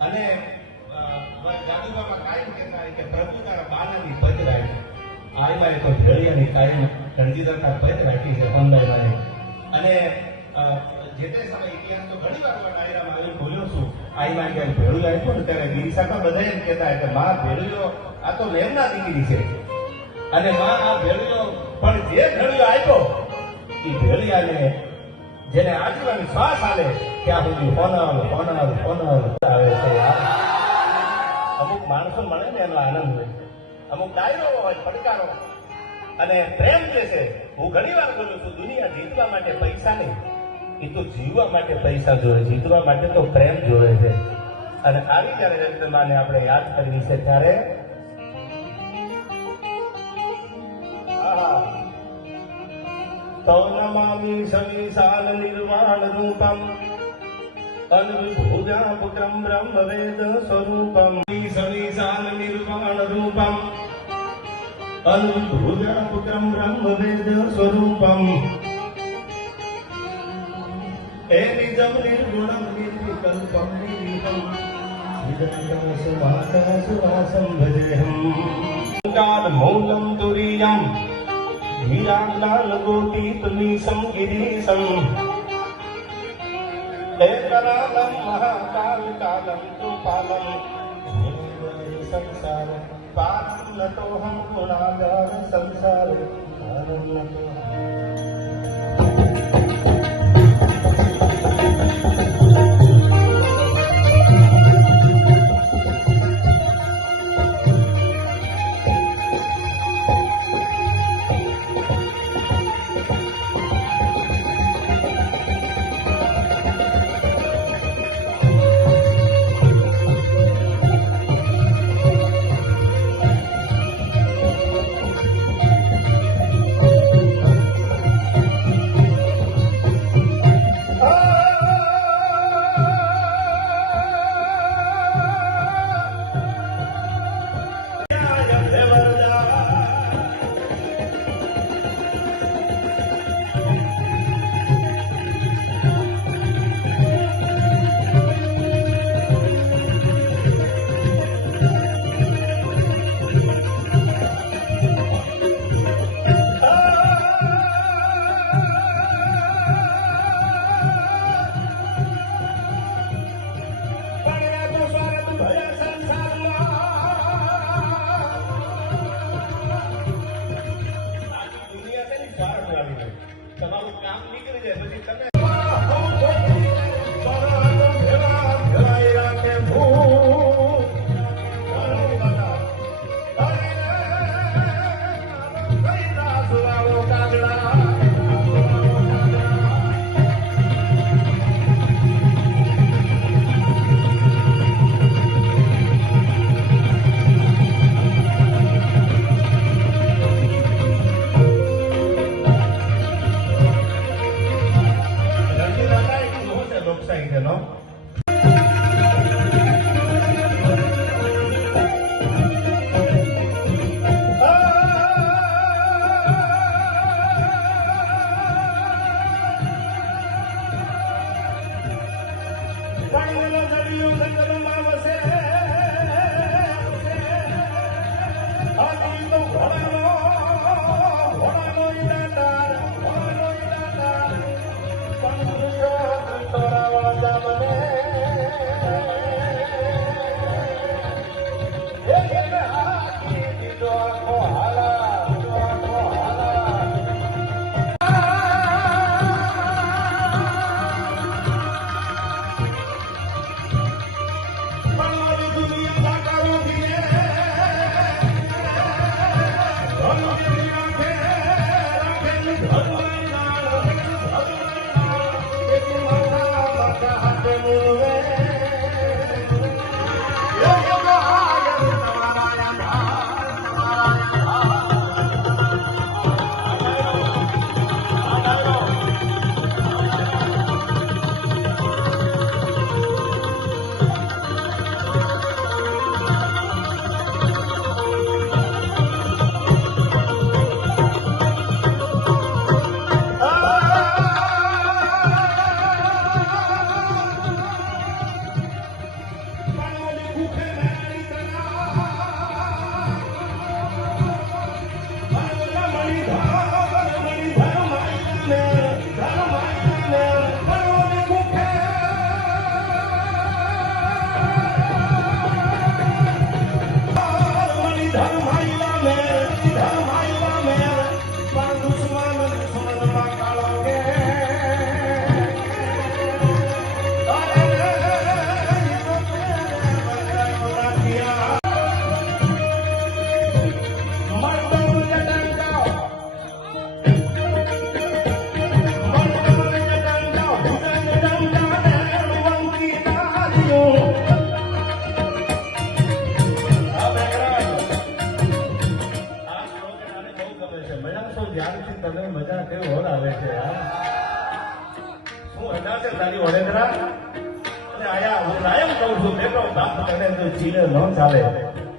અને જાદુગામાં કાયમ કહેતા કે પ્રભુ તારા બાનાની પદ રાખી આઈમાં તો ભેળિયાની કાયમ રણજીતના પદ રાખી છે પંદાઈ અને જે તે સમય ઇતિહાસ તો ઘણી વાર ડાયરામાં આવી બોલ્યો છું આઈમાં ક્યારે ભેળું આપ્યું ને ત્યારે ગિરિશામાં બધા એમ કહેતા કે માં ભેળિયો આ તો લેમના દીકરી છે અને માં આ ભેળિયો પણ જે ભેળિયો આપ્યો એ ભેળિયાને જેને આજીવન શ્વાસ આલે ત્યાં સુધી હોનર આવે છે અમુક માણસો મળે ને એનો આનંદ હોય અમુક ડાયરો હોય પડકારો અને પ્રેમ જે છે હું ઘણી વાર બોલું છું દુનિયા જીતવા માટે પૈસા નહીં એ તો જીવવા માટે પૈસા જોવે જીતવા માટે તો પ્રેમ જોવે છે અને આવી જયારે રજતમાને આપણે યાદ કરવી છે ત્યારે તૌનમામિ સવિશાલ નિર્વાણ રૂપમ અનવિભૂજા પુત્રમ બ્રહ્મ વેદ સ્વરૂપમ સવિશાલ નિર્વાણ રૂપમ અનવિભૂજા પુત્રમ બ્રહ્મ વેદ સ્વરૂપમ નિજમ નિર્ગુણમ નિર્વિકલ્પમ નિરીહમ નિરંતર સુવાસમ ભજેહમ કાલ મૌલમ તુરીયમ વીરાગ્નાન ગોતીતમીશમ ગિરીશમ એકરાલમ મહાકાલ કાલમ કૃપાલમ સંસાર પારમ નતોહમ ગુણાગાર સંસાર પારમ નતોહમ તમારું કામ નીકળી જાય પછી તમે તને મજા કેવી હોર આવે છે યાર. શું અડા છે તારી વડોદરા? અને આયા હું કાયમ કહું છું બેટો બાપ તને તો ચીલે ન ચાલે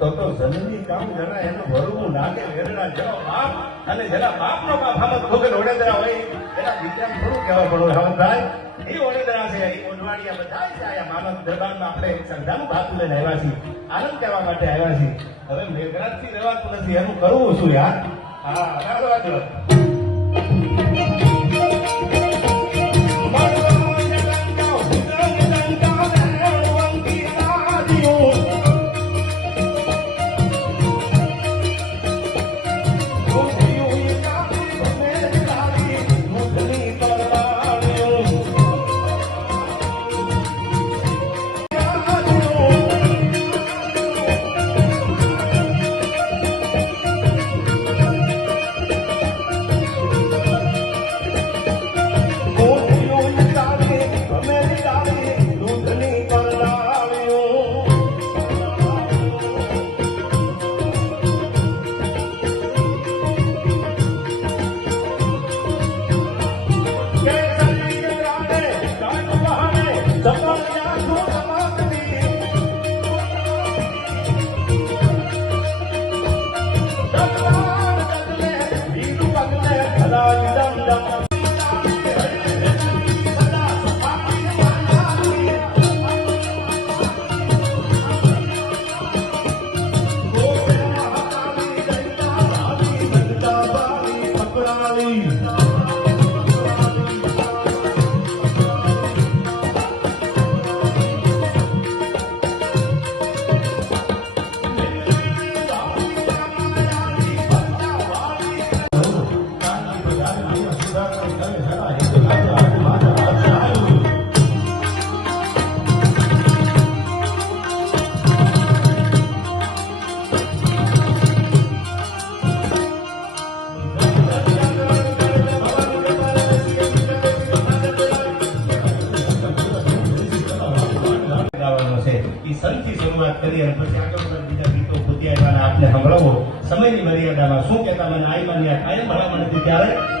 તો જમીની કામ જરા એનું ભરવું નાખે વેરડા જેવો બાપ અને જેના બાપનો બાપ આમ ખોખર વડોદરા હોય એના દીકરાને થોડું કહેવા પડવું હવે ભાઈ એ વડોદરા છે એ ઓઢવાડિયા બધા છે આયા માનવ દરબારમાં આપણે એક સંઘાનું ભાતું લઈને આવ્યા છીએ આનંદ કહેવા માટે આવ્યા છીએ હવે મેઘરાજથી રહેવાતું નથી એનું કરવું શું યાર હા વાંધો સંથી શરૂઆત કરી અને પછી આગળ બીજા ગીતો પૂરી આવ્યા આપને સંભળાવો સમયની મર્યાદામાં શું કહેતા મને આઈ માન્યા કાયમ ભલામણ હતી ત્યારે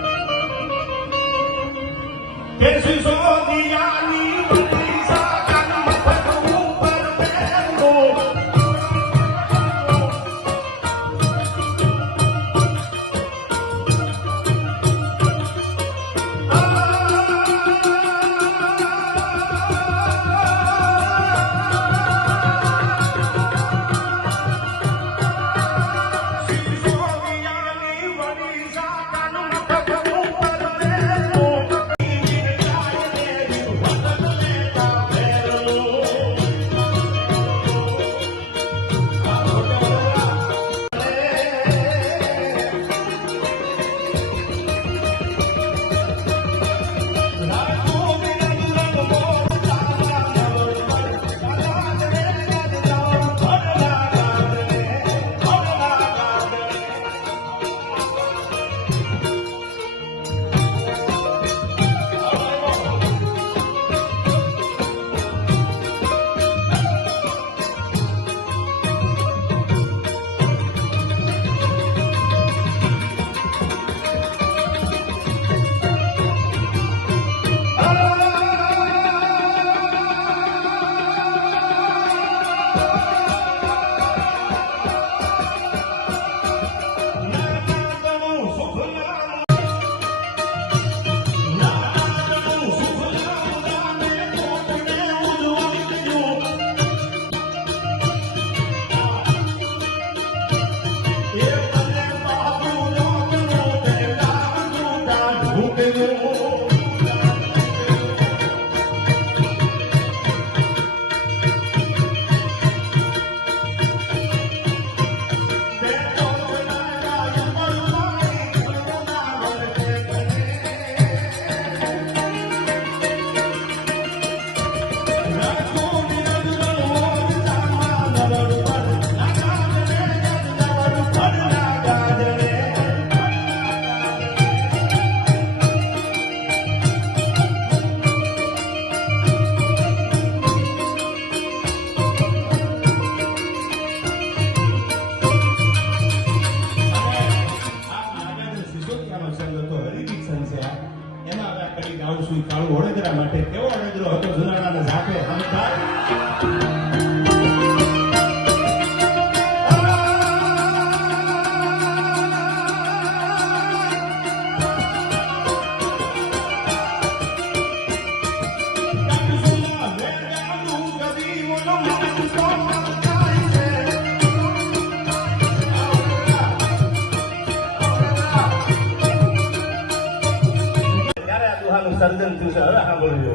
સર્જન થયું છે હવે સાંભળજો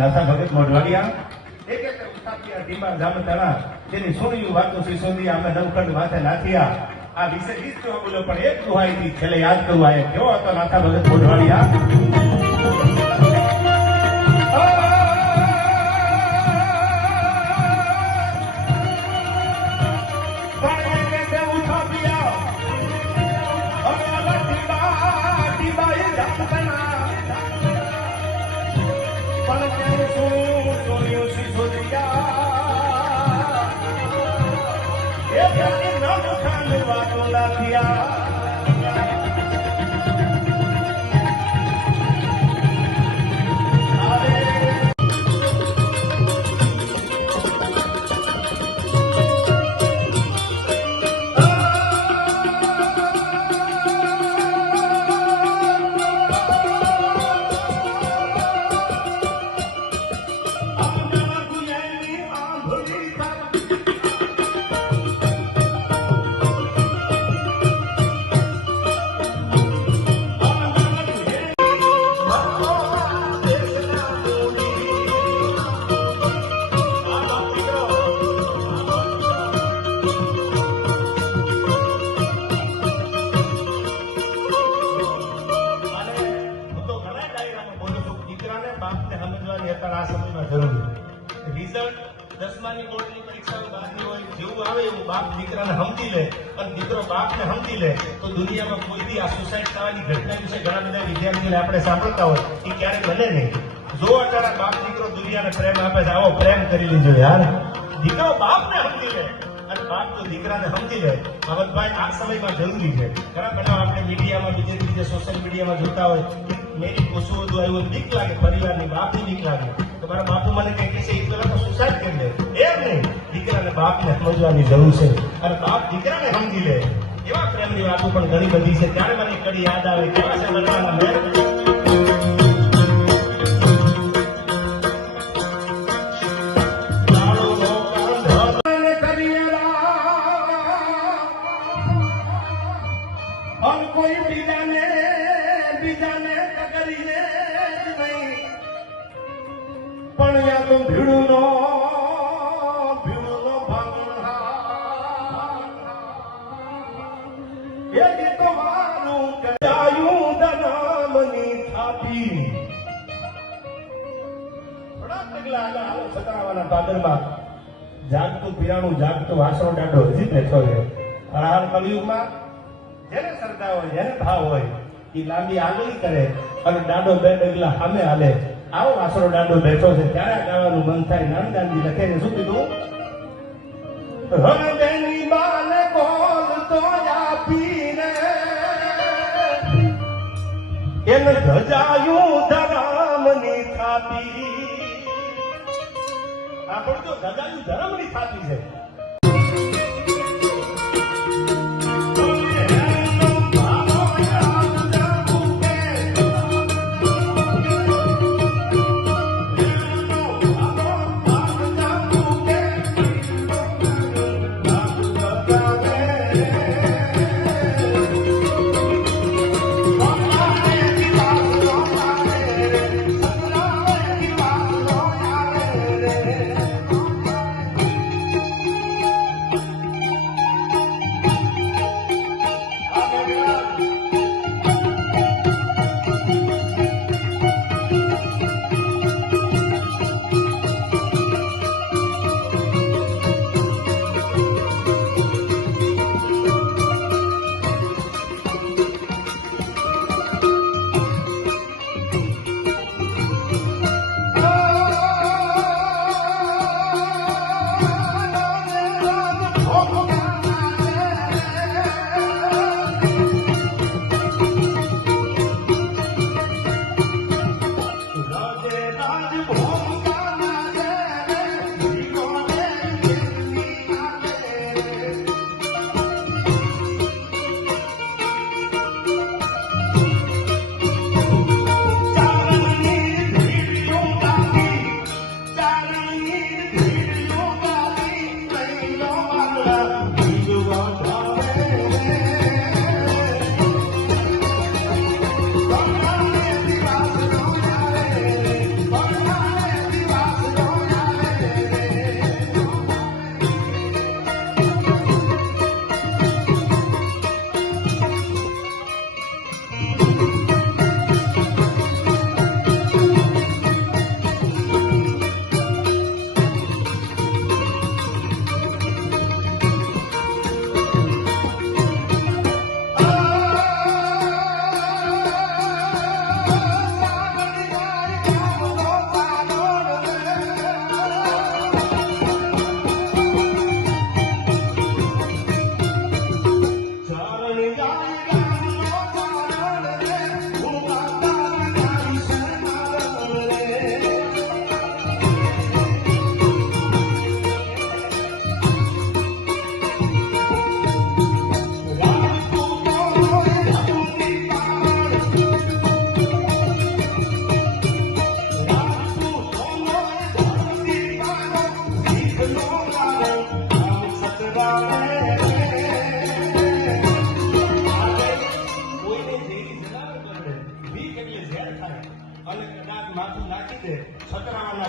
નાથા ભગત મોઢવાડિયા એક એક ઉતાપ્યા ટીમા જામતણા જેની સોનિયું વાતો સિસોદિયા અમે નવખંડ માથે નાથિયા આ વિશે ગીત જો બોલો પણ એક દુહાઈથી છેલ્લે યાદ કરવું આ કેવો હતો નાથા ભગત મોઢવાડિયા દસમાની બોર્ડની પરીક્ષા બહારની હોય જેવું આવે એવું બાપ દીકરાને સમજી લે અને દીકરો બાપને સમજી લે તો દુનિયામાં કોઈ દી આ સુસાઇડ થવાની ઘટના વિશે ઘણા બધા વિદ્યાર્થીઓને આપણે સાંભળતા હોય એ ક્યારેય બને નહીં. જો અત્યારે બાપ દીકરો દુનિયાને પ્રેમ આપે છે આવો પ્રેમ કરી લીધો યાર. દીકરો બાપને સમજી લે અને બાપ તો દીકરાને સમજી લે. ભગતભાઈ આ સમયમાં જરૂરી છે. ઘણા બધા આપણે મીડિયામાં બીજે બીજે સોશિયલ મીડિયામાં જોતા હોય મેરી ઓછું બધું આવ્યું બીક લાગે, પરિવારની બાપની બીક લાગે. મારા બાપુ મને કઈ કહેશે એ પેલા તો સુસાઇડ કરી લે. એમ નહીં, દીકરાને બાપને સમજવાની જરૂર છે અને બાપ દીકરાને સમજી લે. એવા પ્રેમની વાતો પણ ઘણી બધી છે. ત્યારે મને કડી યાદ આવે કેવા છે બનવાના મેર કોઈ બીજાને કરીને નહીં પણ યા તો ભીડુનો ભાંગા એ તો મારું કજાયું દનામની થાપી થોડા પગલા આગળ સતરાવાના પાદરમાં જાગતું પીરાણું જાગતું વાસણો દાંડો હજી બેઠો છે. હાલ કલયુગમાં જેને શ્રદ્ધા હોય જેને ભાવ હોય એ લાંબી આગળી કરે અને દાંડો બે ડગલા સામે હાલે. આવો વાસણો દાંડો બેઠો છે ત્યારે ગાવાનું મન થાય. નાનદાનજી લખે છે શું કીધું? હરદેની બાને કોલ તો આપીને એને ધજાયું ધરામની થાપી. આ પડતો ધજાયું ધરમની થાપી છે.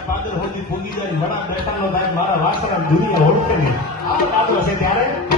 પાદર હોદી ફૂગી જાય મરા બેટાનો થાય મારા વાસણા દુનિયા ઓળખે નહીં આ પાદર છે ત્યારે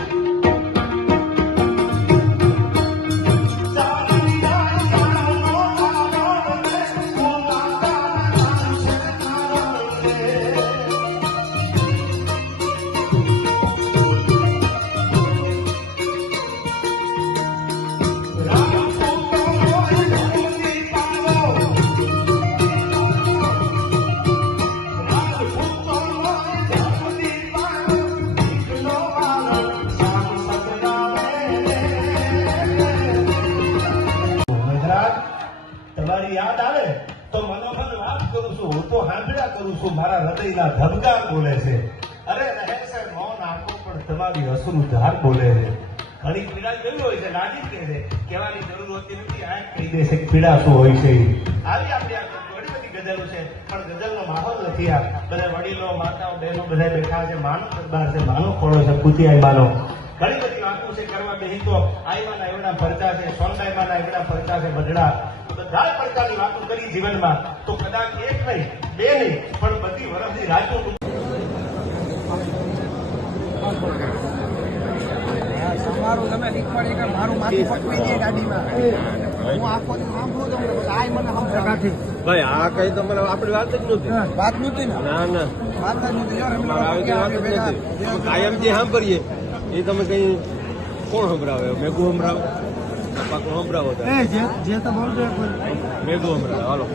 તમારી યાદ આવે તો મનોહર વાત કરું છું હું તો હાંભળ્યા કરું છું મારા હૃદયના ધબકાર બોલે છે અરે રહે છે મૌન આંખો પણ તમારી અસુરું ધાર બોલે છે ઘણી પીડા જોઈ હોય છે લાગી કહે છે કહેવાની જરૂર હોતી નથી આ કહી દે છે કે પીડા શું હોય છે આવી આપણી આ ઘણી બધી ગઝલો છે પણ ગઝલનો માહોલ નથી આ બધા વડીલો માતાઓ બહેનો બધા બેઠા છે માનો દરબાર છે માનો ખોળો છે પૂછી આઈ માનો ઘણી બધી વાતો છે કરવા બેહી તો આઈમાના એવડા પરચા છે સોનબાઈમાના એવડા પરચા છે બજડા બધા પ્રકારની વાતો કરી જીવનમાં તો કદાચ એક નહીં બે નહીં પણ બધી વર્ષની રાતો તમારું તમે શીખવાડી કે મારું માથું પકડી દે ગાડીમાં હું આખો દી સાંભળું તમને પછી આ મને સમજાવી ભાઈ આ કઈ તો મને આપણી વાત જ નહોતી વાત નહોતી ને ના ના વાત જ નહોતી આવી કઈ વાત જ નથી કાયમ જે સાંભળીએ એ તમે કઈ કોણ સંભળાવે મેઘુ સંભળાવે પાકું સંભળાવો જે તો બહુ મેઘુ સંભળાવે હાલો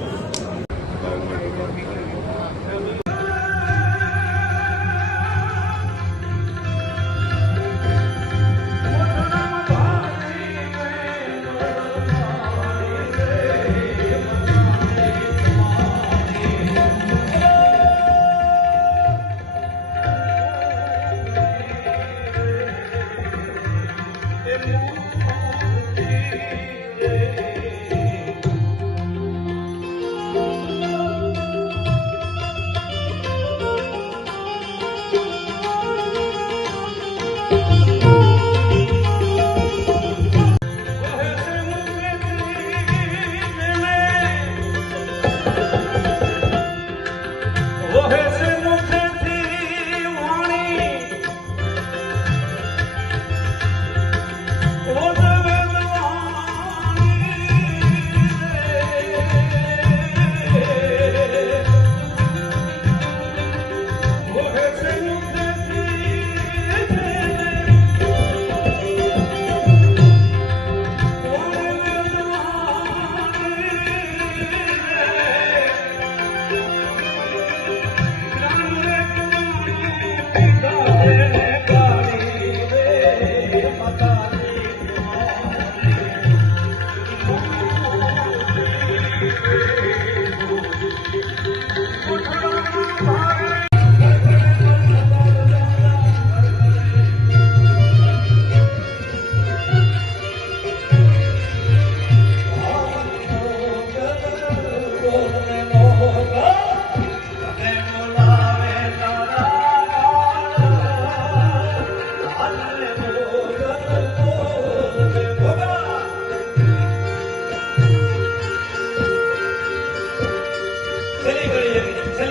છેલ્લી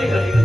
ઘડી